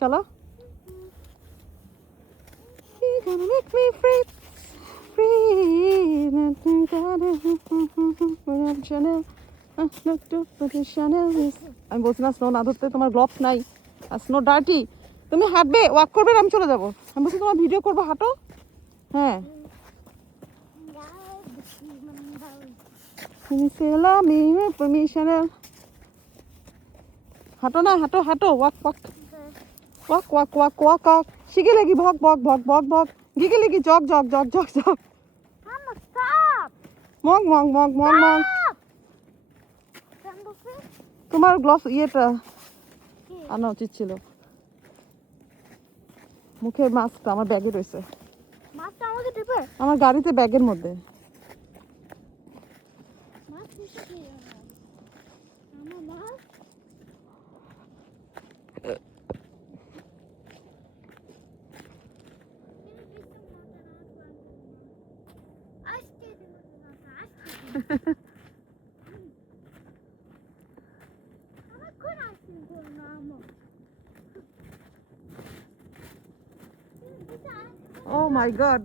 চলো। You're gonna make me free, free. Chanel, Chanel. আমি বলছি না স্নো না ধরতে, তোমার গ্লোভস নাই আর স্নো ডার্টি। তুমি হাঁটবে, ওয়াক করবে, আর আমি চলে যাবো। আমি বলছি তোমার ভিডিও করবো, হাঁটো। হ্যাঁ, তুমি সেলামি পারমিশন। হাঁটো না, হাঁটো হাঁটো, walk walk walk walk walk walk walk. শিখে লেগি ভক ভক ভক ভক ভক, গিগে লেগি জগ জগ জগ জগ জগ, মগ মগ মগ মগ মগ। তোমার গ্লাভস ইয়েটা আনা উচিত ছিল। মুখে মাস্কটা আমার ব্যাগে রয়েছে, আমার গাড়িতে ব্যাগের মধ্যে। ও মাই গড,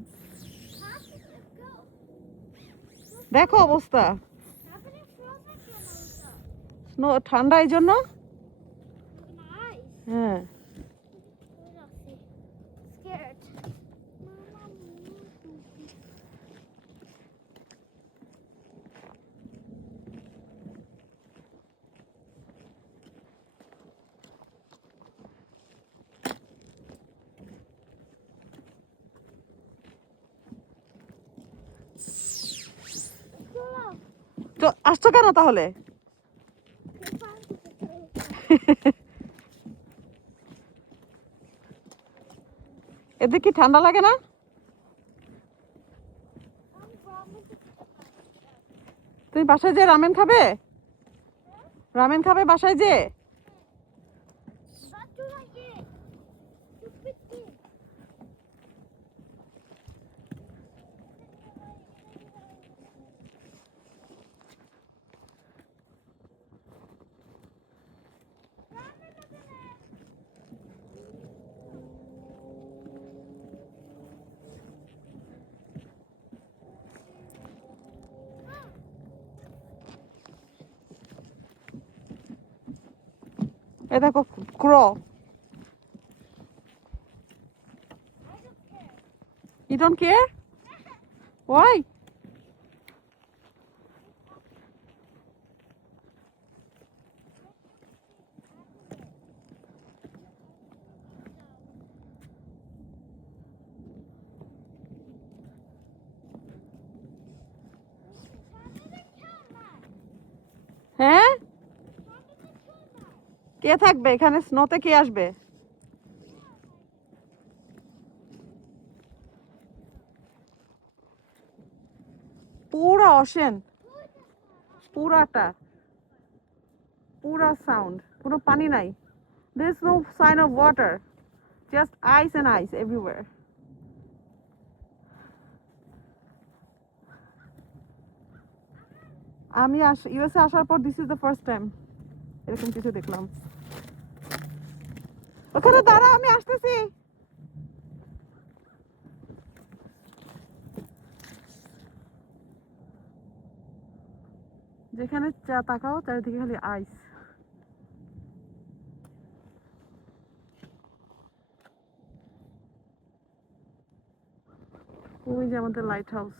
দেখো অবস্থা। স্নো ঠান্ডা এই জন্য। হ্যাঁ, তো আসছো কেন তাহলে? এদের কি ঠান্ডা লাগে না? তুমি বাসায় যে রামেন খাবে, রামেন খাবে বাসায় যে। এ দেখো ক্রো। You don't care? Why? হ্যাঁ, কে থাকবে এখানে? স্নোতে কে আসবে? পুরা অশেন, পুরাটা, পুরা সাউন্ড, কোনো পানি নাই। There is no sign of water, just ice and ice everywhere. আমি ইউএসএ আসার পর this is the first time এরকম কিছু দেখলাম। ওখানে দাঁড়া, আমি আসতেছি। যেখানে তাকাও চারিদিকে খালি আইস। ওই যে আমাদের লাইট হাউস।